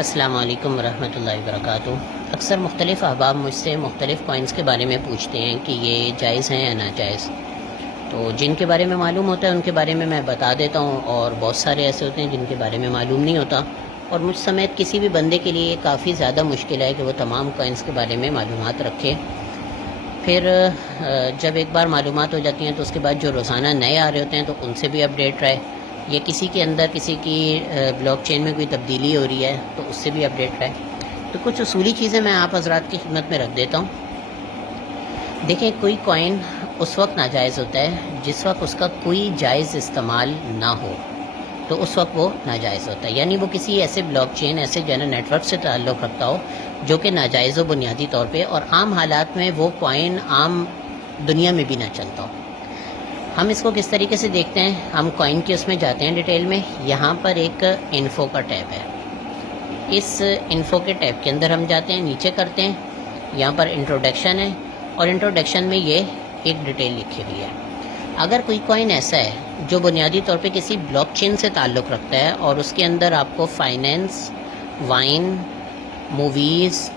السلام علیکم ورحمۃ اللہ وبرکاتہ۔ اکثر مختلف احباب مجھ سے مختلف کوائنس کے بارے میں پوچھتے ہیں کہ یہ جائز ہیں یا ناجائز، تو جن کے بارے میں معلوم ہوتا ہے ان کے بارے میں بتا دیتا ہوں، اور بہت سارے ایسے ہوتے ہیں جن کے بارے میں معلوم نہیں ہوتا، اور مجھ سمیت کسی بھی بندے کے لیے کافی زیادہ مشکل ہے کہ وہ تمام کوائنس کے بارے میں معلومات رکھے۔ پھر جب ایک بار معلومات ہو جاتی ہیں تو اس کے بعد جو روزانہ نئے آ رہے ہوتے ہیں تو ان سے بھی اپڈیٹ رہے، یا کسی کے اندر کسی کی بلاک چین میں کوئی تبدیلی ہو رہی ہے تو اس سے بھی اپڈیٹ رہے۔ تو کچھ اصولی چیزیں میں آپ حضرات کی خدمت میں رکھ دیتا ہوں۔ دیکھیں، کوئی کوائن اس وقت ناجائز ہوتا ہے جس وقت اس کا کوئی جائز استعمال نہ ہو، تو اس وقت وہ ناجائز ہوتا ہے، یعنی وہ کسی ایسے بلاک چین، ایسے جنرل نیٹ ورک سے تعلق رکھتا ہو جو کہ ناجائز ہو بنیادی طور پہ، اور عام حالات میں وہ کوائن عام دنیا میں بھی نہ چلتا ہو۔ ہم اس کو کس طریقے سے دیکھتے ہیں؟ ہم کوائن کے اس میں جاتے ہیں ڈیٹیل میں، یہاں پر ایک انفو کا ٹیب ہے، اس انفو کے ٹیب کے اندر ہم جاتے ہیں، نیچے کرتے ہیں، یہاں پر انٹروڈکشن ہے، اور انٹروڈکشن میں یہ ایک ڈیٹیل لکھی ہوئی ہے۔ اگر کوئی کوائن ایسا ہے جو بنیادی طور پہ کسی بلاک چین سے تعلق رکھتا ہے اور اس کے اندر آپ کو فائنینس، وائن، موویز،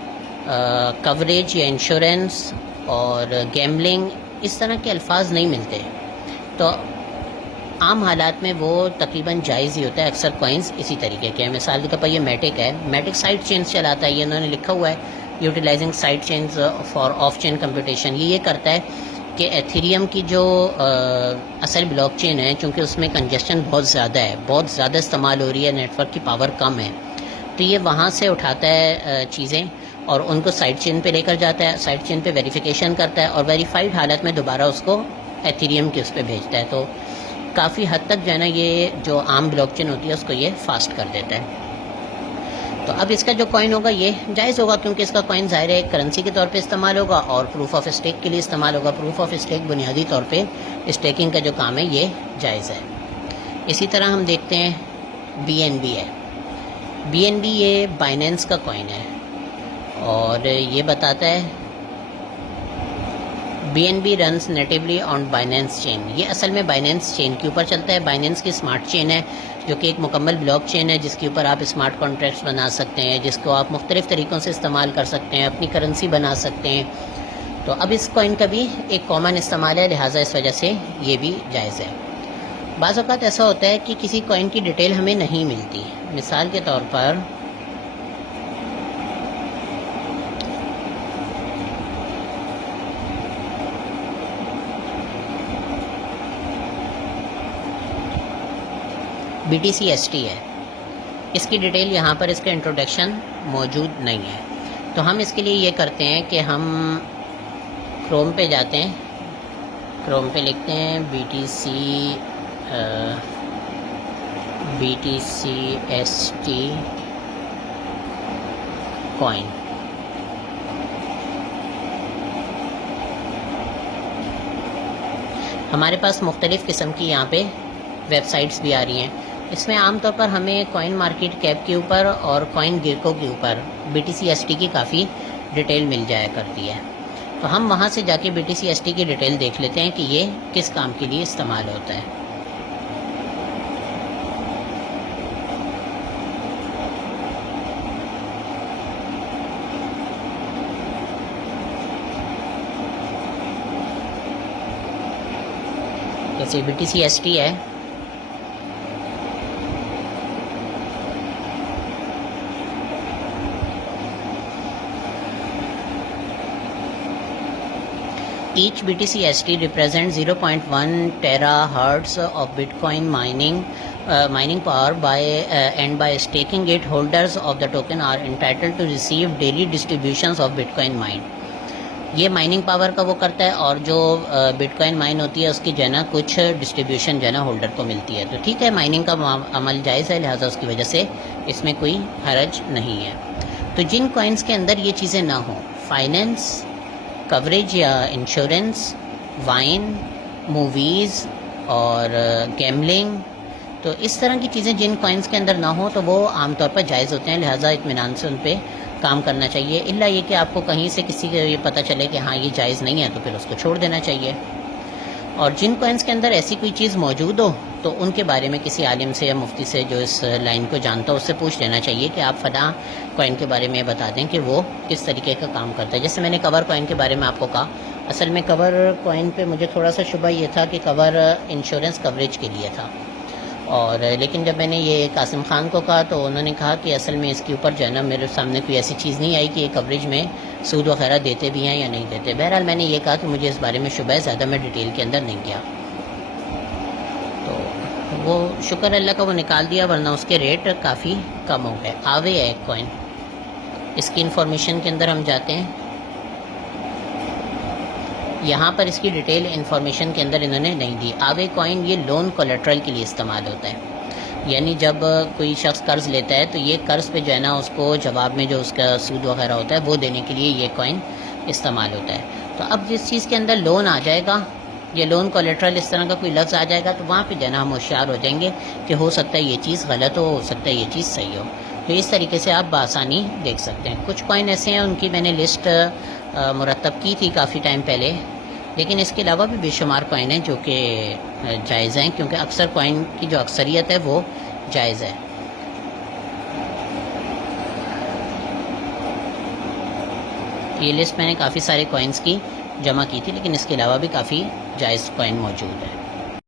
کوریج یا انشورنس اور گیملنگ، اس طرح کے الفاظ نہیں ملتے، تو عام حالات میں وہ تقریباً جائز ہی ہوتا ہے۔ اکثر کوائنس اسی طریقے کے ہیں۔ مثال کے طور پر یہ میٹک ہے، میٹک سائڈ چینز چلاتا ہے، یہ انہوں نے لکھا ہوا ہے utilizing side chains for off chain computation. یہ کرتا ہے کہ ایتھیریم کی جو اصل بلاک چین ہے، چونکہ اس میں کنجسشن بہت زیادہ ہے، بہت زیادہ استعمال ہو رہی ہے، نیٹ ورک کی پاور کم ہے، تو یہ وہاں سے اٹھاتا ہے چیزیں اور ان کو سائڈ چین پہ لے کر جاتا ہے، سائڈ چین پہ ویریفیکیشن کرتا ہے، اور ویریفائڈ حالت میں دوبارہ اس کو ایتھیریم کے اس پہ بھیجتا ہے، تو کافی حد تک جو ہے نا یہ جو عام بلاک چین ہوتی ہے اس کو یہ فاسٹ کر دیتا ہے۔ تو اب اس کا جو کوائن ہوگا یہ جائز ہوگا، کیونکہ اس کا کوائن ظاہر ہے کرنسی کے طور پہ استعمال ہوگا اور پروف آف اسٹیک کے لیے استعمال ہوگا۔ پروف آف اسٹیک بنیادی طور پہ اسٹیکنگ کا جو کام ہے یہ جائز ہے۔ اسی طرح ہم دیکھتے ہیں بی این بی ہے۔ بی این بی یہ بائنینس کا کوائن ہے، اور یہ بتاتا ہے بی این بی رنس نیٹیولی آن بائنینس چین۔ یہ اصل میں بائنینس چین کے اوپر چلتا ہے۔ بائنینس کی اسمارٹ چین ہے، جو کہ ایک مکمل بلاک چین ہے جس کے اوپر آپ اسمارٹ کانٹریکٹس بنا سکتے ہیں، جس کو آپ مختلف طریقوں سے استعمال کر سکتے ہیں، اپنی کرنسی بنا سکتے ہیں۔ تو اب اس کوائن کا بھی ایک کامن استعمال ہے، لہٰذا اس وجہ سے یہ بھی جائز ہے۔ بعض اوقات ایسا ہوتا ہے کہ کسی کوائن کی ڈیٹیل ہمیں نہیں ملتی۔ مثال کے طور پر B T C S T ہے، اس کی ڈیٹیل یہاں پر اس کا انٹروڈکشن موجود نہیں ہے، تو ہم اس کے لیے یہ کرتے ہیں کہ ہم کروم پہ جاتے ہیں، کروم پہ لکھتے ہیں B T C S T coin. ہمارے پاس مختلف قسم کی یہاں پہ ویب سائٹس بھی آ رہی ہیں۔ اس میں عام طور پر ہمیں کوائن مارکیٹ کیپ کے اوپر اور کوائن گیکو کے اوپر B T C S T کی کافی ڈیٹیل مل جایا کرتی ہے، تو ہم وہاں سے جا کے B T C S T کی ڈیٹیل دیکھ لیتے ہیں کہ یہ کس کام کے لیے استعمال ہوتا ہے۔ جیسے B T C S T ہے، each BTC-ST represents 0.1 terahertz of Bitcoin mining power and by staking it, holders of the token are entitled to receive daily distributions of Bitcoin mined. یہ مائننگ پاور کا وہ کرتا ہے، اور جو but coin mine ہوتی ہے اس کی جو ہے نا کچھ ڈسٹریبیوشن جو ہے نا ہولڈر کو ملتی ہے، تو ٹھیک ہے، مائننگ کا عمل جائز ہے، لہٰذا اس کی وجہ سے اس میں کوئی حرج نہیں ہے۔ تو جن کوائنس کے اندر یہ چیزیں نہ ہوں، فائنینس، کوریج یا انشورنس، وائن، موویز اور گیملنگ، تو اس طرح کی چیزیں جن کوائنس کے اندر نہ ہوں تو وہ عام طور پر جائز ہوتے ہیں، لہٰذا اطمینان سے ان پہ کام کرنا چاہیے، الا یہ کہ آپ کو کہیں سے کسی کو یہ پتہ چلے کہ ہاں یہ جائز نہیں ہے تو پھر اس کو چھوڑ دینا چاہیے۔ اور جن کوائنس کے اندر ایسی کوئی چیز موجود ہو تو ان کے بارے میں کسی عالم سے یا مفتی سے جو اس لائن کو جانتا ہے اس سے پوچھ لینا چاہیے کہ آپ فلاں کوائن کے بارے میں بتا دیں کہ وہ کس طریقے کا کام کرتا ہے. جیسے میں نے کور کوائن کے بارے میں آپ کو کہا, اصل میں کور کوائن پہ مجھے تھوڑا سا شبہ یہ تھا کہ کور انشورنس کوریج کے لیے تھا, اور لیکن جب میں نے یہ قاسم خان کو کہا تو انہوں نے کہا کہ اصل میں اس کے اوپر جو ہے نا میرے سامنے کوئی ایسی چیز نہیں آئی کہ یہ کوریج میں سود وغیرہ دیتے بھی ہیں یا نہیں دیتے. بہرحال میں نے یہ کہا کہ مجھے اس بارے میں شبہ ہے, زیادہ میں ڈیٹیل کے اندر نہیں گیا. تو وہ شکر اللہ کا وہ نکال دیا, ورنہ اس کے ریٹ کافی کم ہو گئے. آوے ہے ایک کوائن, اس کی انفارمیشن کے اندر ہم جاتے ہیں. یہاں پر اس کی ڈیٹیل انفارمیشن کے اندر انہوں نے نہیں دی. آوے کوائن یہ لون کولیٹرل کے لیے استعمال ہوتا ہے, یعنی جب کوئی شخص قرض لیتا ہے تو یہ قرض پہ جو ہے نا اس کو جواب میں جو اس کا سود وغیرہ ہوتا ہے وہ دینے کے لیے یہ کوائن استعمال ہوتا ہے. تو اب جس چیز کے اندر لون آ جائے گا, یہ لون کولیٹرل اس طرح کا کوئی لفظ آ جائے گا, تو وہاں پہ جو ہے نا ہم ہوشیار ہو جائیں گے کہ ہو سکتا ہے یہ چیز غلط ہو سکتا ہے یہ چیز صحیح ہو. تو اس طریقے سے آپ بآسانی دیکھ سکتے ہیں. کچھ کوائن ایسے ہیں ان کی میں نے لسٹ مرتب کی تھی کافی ٹائم پہلے, لیکن اس کے علاوہ بھی بے شمار کوائن ہیں جو کہ جائز ہیں, کیونکہ اکثر کوائن کی جو اکثریت ہے وہ جائز ہے. یہ لسٹ میں نے کافی سارے کوائنز کی جمع کی تھی, لیکن اس کے علاوہ بھی کافی جائز کوائن موجود ہے.